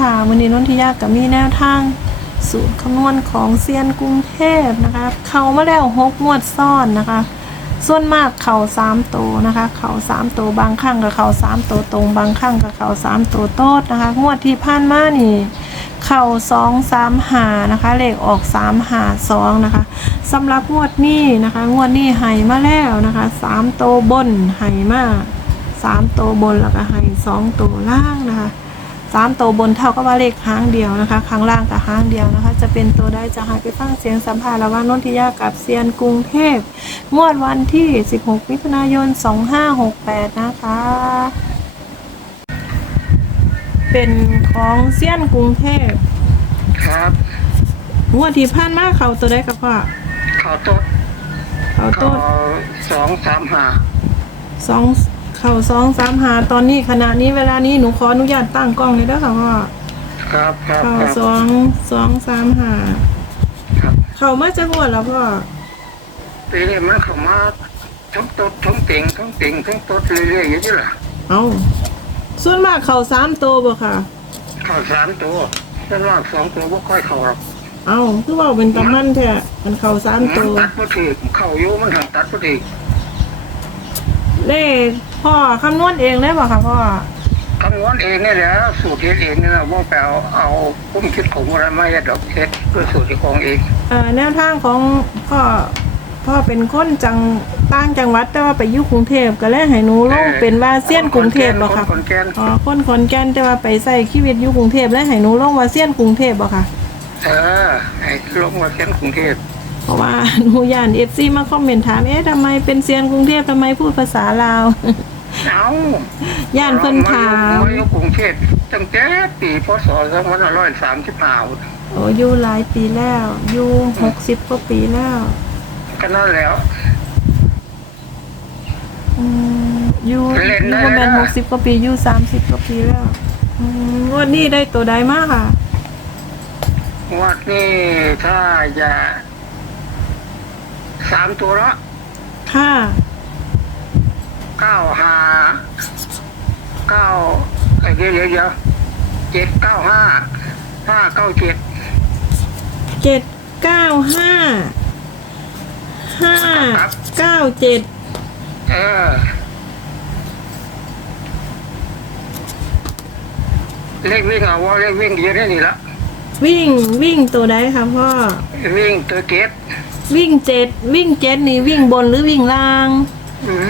ค่ะวันนี้นนทิยากับมีแนวทางสูตรคำนวณของเซียนกรุงเทพนะคะ เขามาแล้วหกงวดซ่อนนะคะ ส่วนมากเข่าสามตัวนะคะ เข่าสามตัวบางครั้งกับเข่าสามตัวตรง บางครั้งกับเข่าสามตัวโต๊ดนะคะ งวดที่ผ่านมานี่เข่าสองสามหานะคะเลขออกสามหาสองนะคะสำหรับงวดนี้นะคะ งวดนี้ไห่มาแล้วนะคะสามตัวบนไห่มาสามตัวบนแล้วก็ไห่สองตัวล่างนะคะ สามตัวบนเท่ากับว่าเลขหางเดียวนะคะข้างล่างกับหางเดียวนะคะ จะเป็นตัวได้จะหายไปฟังเสียงสัมภาษณ์ระหว่างนนทิยากับเซียนกรุงเทพงวดวันที่ 16มิถุนายน 2568 นะคะ เป็นของเซียนกรุงเทพครับงวดที่ผ่านมาเขาตัวได้กับพ่อเขาโต๊ะเขาเขาตัวสองสามห้าสอง เขาสองสามหาตอนนี้ขณะนี้เวลานี้หนูขออนุญาตตั้งกล้องเลยเด้อค่ะพ่อครับครับเขาครับสองสองสามหาครับเขามาจากงวดแล้วพ่อปีนี้มันเข้ามาทั้งโต๊ะทั้งเติ่งทั้งเติ่งทั้งโต๊ะเรื่อยๆอย่างนี้ล่ะเอาส่วนมากเขาสามตัวบ่ค่ะ เข้าสามตัวแต่ว่าสองตัวไม่ค่อยเข้าหรอกเอาคือว่าเป็นตำมันแท้มันเขาสามมันตัวตัดมาถือเข้าอยู่มันหักตัดมาถือ เลขพ่อคำนวณเองได้บ่ค่ะพ่อคำนวณเองนี่แหละสูตรเฮ็ดเองนี่แหละว่าไปเอาเอาพุ่มคิดของอะไรมาเฮ็ดดอกเฮ็ดด้วยสูตรที่ของเองเอ่อแนวทางของพ่อพ่อเป็นคนจังต่างจังหวัดแต่ว่าไปอยู่กรุงเทพก็เลยให้หนูลงเป็นว่าเซียนกรุงเทพบ่ค่ะคนแก่นอ๋อคนขอนแก่นแต่ว่าไปใส่ชีวิตอยู่กรุงเทพและให้หนูลงว่าเซียนกรุงเทพบ่ค่ะเออให้ลงมาเขียนกรุงเทพ เพราะว่าหนูย่าน FC มาคอมเมนต์ถาม เอ๊ะทำไมเป็นเซียนกรุงเทพทำไมพูดภาษาลาว เอาย่านเพิ่นถามมาอยู่กรุงเทพตั้งแต่ปีพศ2535โอ้อยู่หลายปีแล้วอยู่60กว่าปีแล้วก็นั่นแล้ว อืมอยู่เล่นอได้ยู่ประมาณนะหกสิบกว่าปีอยู่สามสิบกว่าปีแล้วอืมงวันนี้ได้ตัวใดมากค่ะวัดนี้ถ้าจะ สามตัวละค่ะเก้าห้าเก้าไอ้เดี๋ยวเดี๋ยวเดี๋ยวเจ็ดเก้าห้าห้าเก้าเจ็ดเจ็ดเก้าห้าห้าเก้าเจ็ดเออเลขวิ่งเอาว่าเลขวิ่งเยอะได้นี่ละวิ่งวิ่งตัวใดคะพ่อ วิ่งตัวเก็ต วิ่งเจ็ดวิ่งเจ็ดนี่วิ่งบนหรือวิ่งล่าง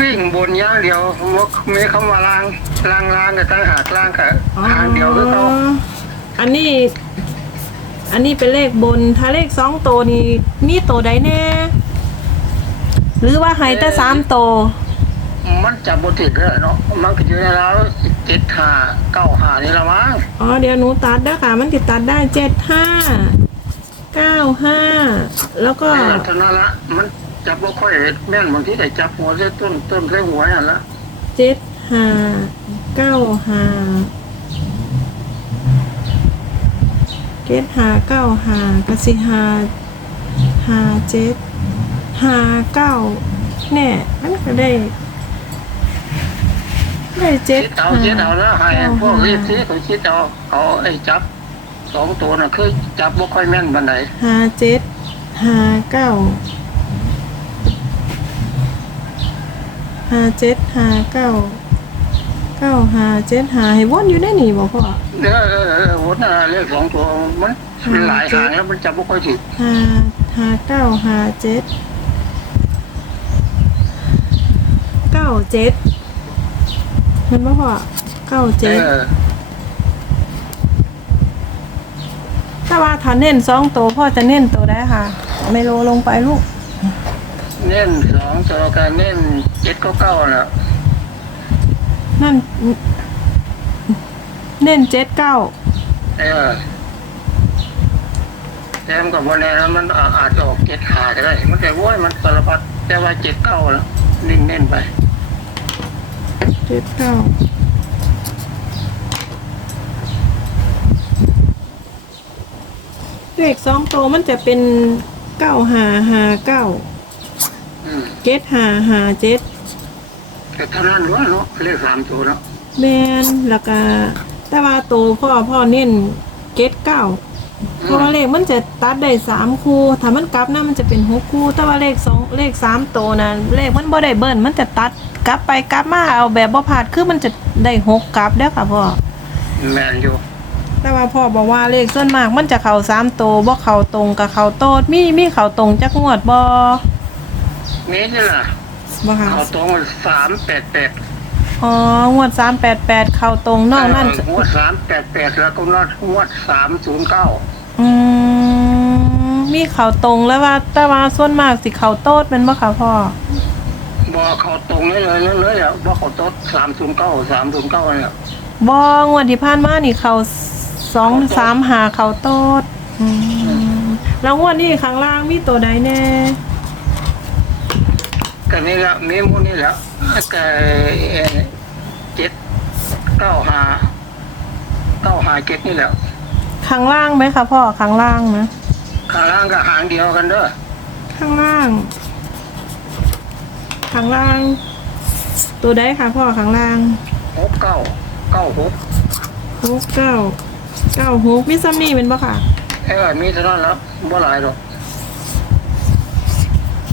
วิ่งบนอย่างเดียวว่ามีคำว่าลางลางลางกับตั้งหากลางกับทางเดียวคือเขาอันนี้ อันนี้เป็นเลขบน ถ้าเลขสองตัวนี่มีตัวใดแน่ หรือว่าไฮแต่สามตัวมันจับบติดเลยเนาะมันก็อยู่ในราวเจ็ดห้าเก้าห้านี่ละมั้งอ๋อเดี๋ยวหนูตัดได้ค่ะ มันติดตัดได้เจ็ดห้า เก้าห้าแล้วก็แต่เท่านั้นละมันจับบ่ค่อยแม่นบางทีแต่จับหัวเส้ต้นต้นเส้หัวนั่นละเจ็ดห้าเก้าห้าเจ็ดห้าเก้าห้ากสิห้าห้าเจ็ดห้าเก้าเนี่ยมันก็ได้ได้เจ็ดคิดเอาห้าคิดเอาแล้วให้เก้าพวกห้ารีบซีเขาคิดเอาเอาไอ้จับ สองตัวน่ะคือจับบ่ค่อยแม่นบันไดห้าเจ็ดห้าเก้าห้าเจ็ดห้าเก้าเก้าห้าเจ็ดห้าให้วนอยู่ได้หนีบ่พ่อเออเออเออวนน่ะเลขสองตัวมันมันหลายหางแล้วมันจับบ่ค่อยถูกห้าห้าเก้าห้าเจ็ดเก้าเจ็ดเห็นบ่พ่อเก้าเอเจ็ดอ ถ้าว่าถ้าเน้นสองตัวพ่อจะเน้นตัวได้ค่ะเอาไมโลลงไปลูก เน้นสองตัวกันเน้นเจ็ดเก้าเก้าน่ะนั่น เน้นเจ็ดเก้าเออแต่มันก็บ่แน่นะมันอาอาจจะออกเจ็ดขาก็ได้ มันแต่ว่ามันสารพัดแต่ว่าเจ็ดเก้าแล้วนิ่งเน้นไปเจ็ดเก้า เลขสองตัวมันจะเป็นเก้าหาหาเก้าอืมเจ็ดหาหาเจ็ดแต่เท่านั้นวะเนาะเลขสามตัวเนาะแมนแล้วก็แต่ว่าตัวพ่อพ่อเน้นเกตเก้าเพราะว่าเลขมันจะตัดได้สามคู่ถ้ามันกลับนะมันจะเป็นหกคู่ แต่ว่าเลขสองเลขสามตัวนะเลขมันบ่ได้เบิ้ลมันจะตัดกลับไปกลับมาเอาแบบบ่พลาดคือมันจะได้หกกลับเด้อค่ะพ่อ แมนอยู่ แต่ว่าพ่อบอกว่าเลขส่วนมากมันจะเข้าสามตัวบ่เข้าตรงกับเข้าโตดมีมีเข้าตรงจักงวดบ่นี่นี่ล่ะบ่ค่ะเขาตรงสามแปดแปดอ๋องวด388เข้าตรงนอกนั่นงวดสามแปดแปดแล้วก็งวดงวดสามศูนย์เก้าอืมมีเข้าตรงแล้วว่า แต่ว่าส่วนมากสิเข้าโตดแม่นบ่ค่ะพ่อบอกเขาตรงนี้เลยเลยเลยอะบอกเขาตดสามศูนย์เก้าสามศูนย์เก้าเนี่ยบ่งวดที่ผ่านมานี่เข้า สองสามหาเข้าโตดอืมแล้วงวดนี้ข้างล่างมีตัวใดแน่ ก็นี่แหละมีหมูนี่แหละก็เจ็ดเก้าหาเก้าหาเจ็ดนี่แหละข้างล่างไหมคะพ่อข้างล่างนะข้างล่างก็หางเดียวกันเด้อข้างล่าง ข้างล่าง ตัวใดคะพ่อข้างล่างหกเก้าเก้าหกหกเก้า เก้าหกมีซัมนี่เป็นปะค่ะ เออมีเท่านั้นแล้วบ่หลายหรอก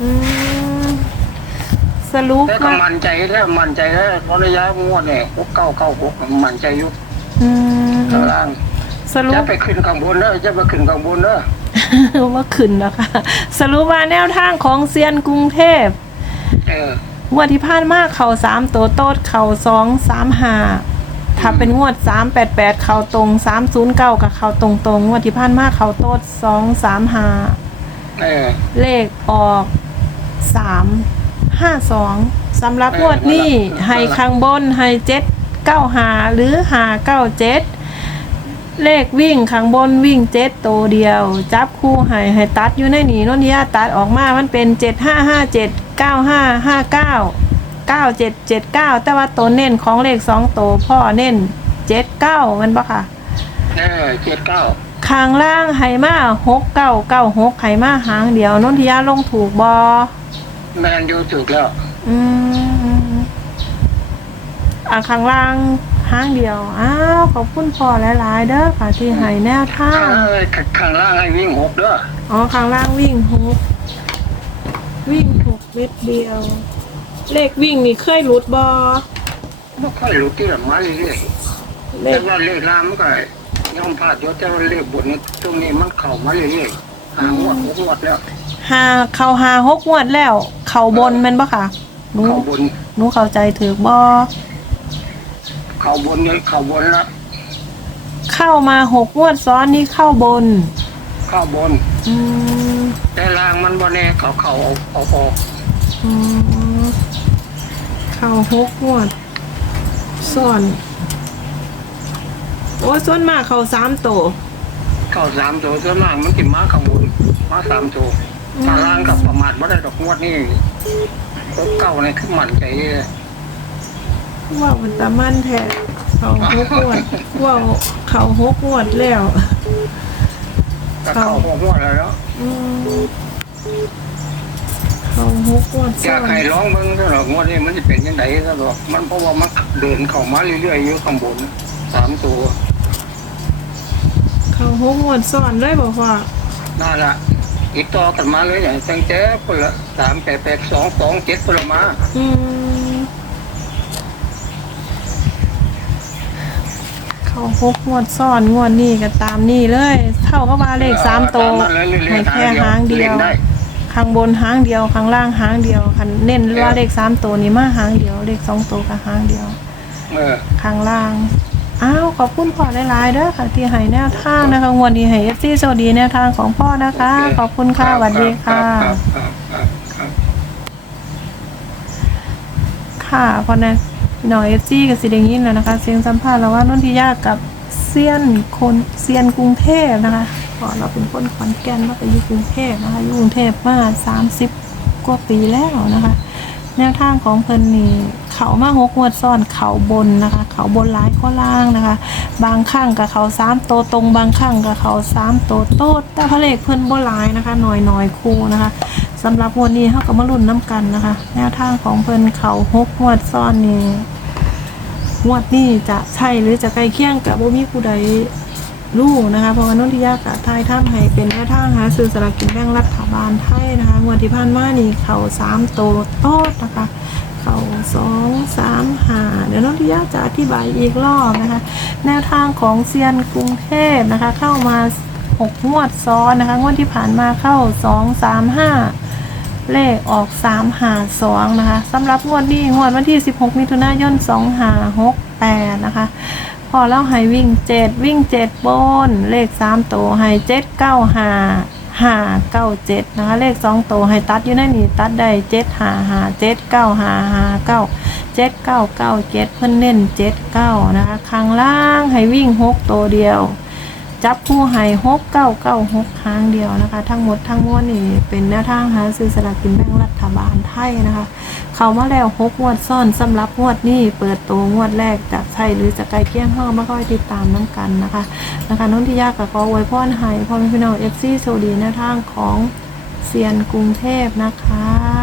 อืมสรุปแต่ก็ว่ามั่นใจแล้วมั่นใจแล้วเพราะระยะงวดเนี่ยหกเก้าเก้าหกมั่นใจอยู่อืมข้างล่างสรุจะป ไปขึ้นข้างบนเด้อจะไปขึ้นข้างบนเด้อว่าขึ้นแล้วค่ะ สรุปว่าแนวทางของเซียนกรุงเทพเออ งวดที่ผ่านมาเข่าสามตัวโต๊ดเข่าสองสามห้า ถ้าเป็นงวดสามแปดแปดเข่าตรงสามศูนย์เก้ากับเข่าตรงตรงๆงวดที่ผ่านมาเข่าโต๊ดสองสามห้าเออ เลขออกสามห้าสองสำหรับงวดนี้เออให้ข้างบนให้เจ็ดเก้าหาหรือหาเก้าเจ็ดเลขวิ่งข้างบนวิ่งเจ็ดตัวเดียว จับคู่ให้ให้ตัดอยู่ในนี้นนทิยาตัดออกมามันเป็นเจ็ดห้าห้า เจ็ดเก้าห้าห้าเก้าเก้าเจ็ดเจ็ดเก้าแต่ว่าตัวเน้นของเลขสองตัวพ่อเน้นเจ็ดเก้ามันปะค่ะ เออเจ็ดเก้าข้างล่างไหมาหกเก้าเก้าหกไหมาหางเดียวนนทิยาลงถูกบอแมนอยู่ถูกแล้วอืมอะข้างล่างห้างเดียวอ้าวขอบคุณพ่อหลายๆเด้อค่ะที่ให้แนวทาข้างงข้างล่างให้วิ่งหกเด้ออ๋อข้างล่างวิ่งหกวิ่งหกเม็ดเดียว เลขวิ่งนี่เคยหลุดบอไม่ค่อยรู้ที่หลังมาเรื่อยๆเลแต่ขว่าเลขล่างมันก็ย่อมพลาดอยู่แต่ว่าเลขบนนี่ตรงนี้มันเข้ามาเรื่อยๆหางวดหกงวดแล้วหาเขาหาหกงวดแล้ว เขาบนแมันปะค่ะหนูเข้าบนหนูเข้าใจถือบอเข้าบนเนี่ยเข้าบนแล้วเข้ามาหกงวดซ้อนนี่เข้าบน เข้าบน อืมแต่ล่างมันบ่แน่เขาเข้าเอาเอาออกอืม เข้าหกงวดซ่อน โอ้ส่วนมากเขาสามโตวเข้าสามตัวส่วนมากมันสิมาข้างบนมาสามตัวถ้าล่างกับประมาทบ่ได้ดอกงวดนี่หกเก้านี่คือมั่นใจเลยว่ามันตะมันแท้เขาหกงวดว่าเขาหกงวดแล้วก็เข้าหกงวดแล้วเนาะอืม เขาหกงวดอซ้ยาอกนให้ร้องเบิ่งซะดอกงวดนี้มันจะเป็นยังไงซะดอกมันเพราะว่ามันเดินเข้ามาเรื่อยๆอยู่ข้างบนสามตัวเขาหกงวดซ้อนเลยบอกว่านั่นละอีกต่อกันมาเลยอย่างตั้งแต่คนละสามแปดแปดสองสองเจ็ดคนละมาอืมเขาหกงวดซ้อนงวดนี้ก็ตามนี่เลย เท่ากับว่าเลขสามโตวตนั้นเลยให้แค่หางเดียวล่นได้ ข้างบนหางเดียวข้างล่างหางเดียวคันเน้นว่าเลขสามตัวนี้มาหางเดียวเลขสองตัวกับหางเดียวเออข้างล่างอ้าวขอบคุณพ่อหลายๆเด้อค่ะที่ให้แนวทางนะคะงวันนี้ให้เอฟซีสวัสดีแนวทางของพ่อนะคะ ขอบคุณค่ะสวัสดีค่ะรับครับครับครับค่ะเพราะนั้นหน่อยเอฟซีกับสิเดยินแล้วนะคะ เสียงสัมภาษณ์เราว่านนทิยากับเซียนคนเซียนกรุงเทพนะคะเพราะเราเป็นคนขอนแก่นมาแต่อยู่กรุงเทพนะคะอยู่กรุงเทพมาสามสิบกว่าปีแล้วนะคะ แนวทางของเพิ่นนี่เขามาหกงวดซ้อนเขาบนนะคะ เขาบนร้ายก็ล่างนะคะ บางข้างกับเขาสามโตตรง บางข้างกับเขาสามโตโต้แต่พระเลขเพิ่นบ่หลายนะคะหน่อยหน่อยคู่นะคะสำหรับวดนี้เขาก็มาลุ้นน้ำกันนะคะ แนวทางของเพิ่นเขาหกงวดซ้อนนี่งวดนี้จะใช่หรือจะใกล้เคียงกับบ่มีผู้ใด รู้นะคะเพราะว่านนทิยากับทายท่ามให้เป็นแนวทางหาซื้อสลากกินแบ่งรัฐบาลไทยนะคะงวดที่ผ่านมานี่เขาสามโตโต๊ดนะคะเขาสองสามหาเดี๋ยวนนทิยาจะอธิบายอีกรอบนะคะ แนวทางของเซียนกรุงเทพนะคะ เข้ามาหกงวดซ้อนนะคะงวดที่ผ่านมาเข้าสองสามห้าเลขออก3หา2นะคะสำหรับงวดนี้งวดวันที่16มิถุนายน2หา6 8นะคะ พอแล้วให้วิ่งเจ็ดวิ่งเจ็ดบน เลขสามตัวให้เจ็ดเก้าห้าห้าเก้าเจ็ดนะคะ เลขสองตัวให้ตัดอยู่ในนี่ตัดได้เจ็ดห้าห้าเจ็ดเก้าห้าห้าเก้าเจ็ดเก้าเก้าเจ็ดเพิ่นเน้นเจ็ดเก้านะคะข้างล่างให้วิ่งหกตัวเดียว จับคู่ให้หกเก้าเก้าหกครั้งเดียวนะคะ ทั้งหมดทั้งมวลนี่เป็นแนวทางหาซื้อสลากกินแบ่งรัฐบาลไทยนะคะ เขามาแล้วหกงวดซ่อนสำหรับงวดนี้เปิดตัวงวดแรกจากใช่หรือจะไกลเกี้ยงห้ามาค่อยติดตามน้ำกันนะคะนะคะน้องที่ยากกับกอไว้พ่อนไห้พ่อมพี่น้องเอฟซีโชคดีแนวทางของเซียนกรุงเทพนะคะ